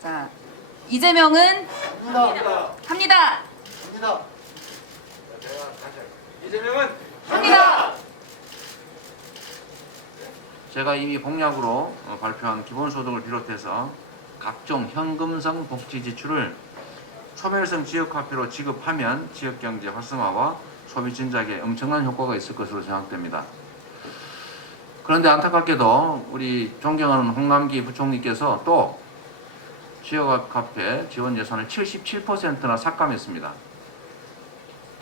자, 이재명은 합니다. 합니다. 합니다. 이재명은 합니다. 제가 이미 공약으로 어, 발표한 기본소득을 비롯해서 각종 현금성 복지 지출을 소멸성 지역화폐로 지급하면 지역경제 활성화와 소비 진작에 엄청난 효과가 있을 것으로 생각됩니다. 그런데 안타깝게도 우리 존경하는 홍남기 부총리께서 또 지역 화폐 지원 예산을 77%나 삭감했습니다.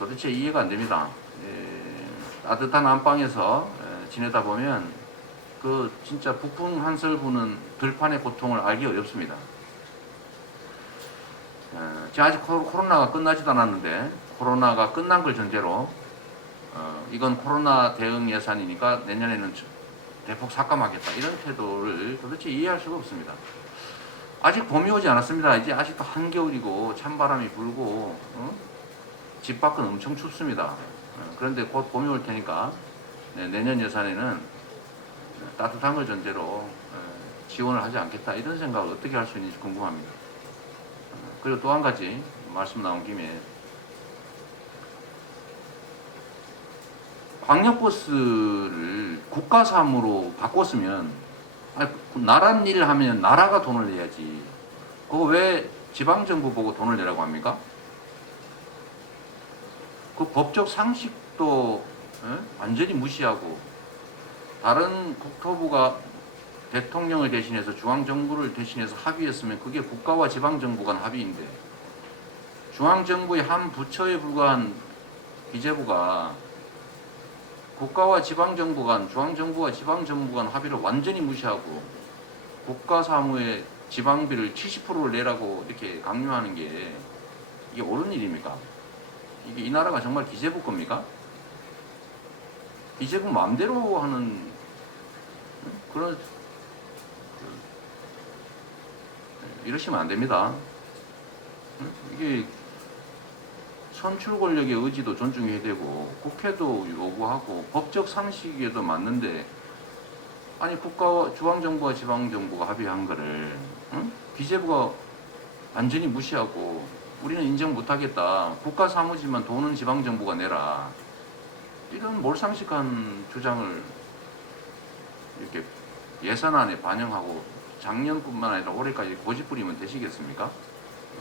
도대체 이해가 안 됩니다. 에, 따뜻한 안방에서 에, 지내다 보면 그 진짜 북풍 한설 부는 들판의 고통을 알기 어렵습니다. 에, 지금 아직 코- 코로나가 끝나지도 않았는데 코로나가 끝난 걸 전제로 어, 이건 코로나 대응 예산이니까 내년에는 대폭 삭감하겠다 이런 태도를 도대체 이해할 수가 없습니다. 아직 봄이 오지 않았습니다. 이제 아직도 한겨울이고 찬바람이 불고 어? 집 밖은 엄청 춥습니다. 어, 그런데 곧 봄이 올 테니까 네, 내년 예산에는 따뜻한 걸 전제로 어, 지원을 하지 않겠다 이런 생각을 어떻게 할 수 있는지 궁금합니다. 어, 그리고 또 한 가지 말씀 나온 김에 광역버스를 국가사무로 바꿨으면 나란 일을 하면 나라가 돈을 내야지. 그거 왜 지방정부 보고 돈을 내라고 합니까? 그 법적 상식도 예? 완전히 무시하고 다른 국토부가 대통령을 대신해서 중앙정부를 대신해서 합의했으면 그게 국가와 지방정부 간 합의인데 중앙정부의 한 부처에 불과한 기재부가 국가와 지방정부 간, 중앙정부와 지방정부 간 합의를 완전히 무시하고 국가사무에 지방비를 70%를 내라고 이렇게 강요하는 게 이게 옳은 일입니까? 이게 이 나라가 정말 기재부 겁니까? 기재부 마음대로 하는 그런 그, 이러시면 안 됩니다. 이게 선출 권력의 의지도 존중해야 되고 국회도 요구하고 법적 상식에도 맞는데 아니 국가와 중앙정부와 지방정부가 합의한 거를 응? 기재부가 완전히 무시하고 우리는 인정 못하겠다 국가 사무지만 돈은 지방정부가 내라 이런 몰상식한 주장을 이렇게 예산안에 반영하고 작년뿐만 아니라 올해까지 고집 부리면 되시겠습니까? 응?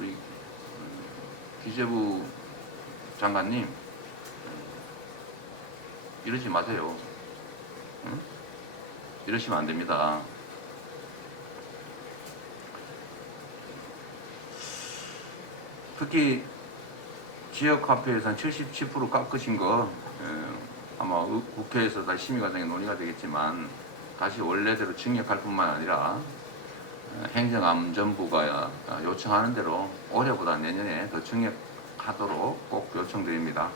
우리 기재부 장관님 이러지 마세요. 응? 이러시면 안 됩니다. 특히 지역 화폐 예산 77% 깎으신 거 에, 아마 의- 국회에서 다시 심의 과정에 논의가 되겠지만 다시 원래대로 증액할 뿐만 아니라 에, 행정안전부가 요청하는 대로 올해보다 내년에 더 증액하도록 꼭 요청드립니다.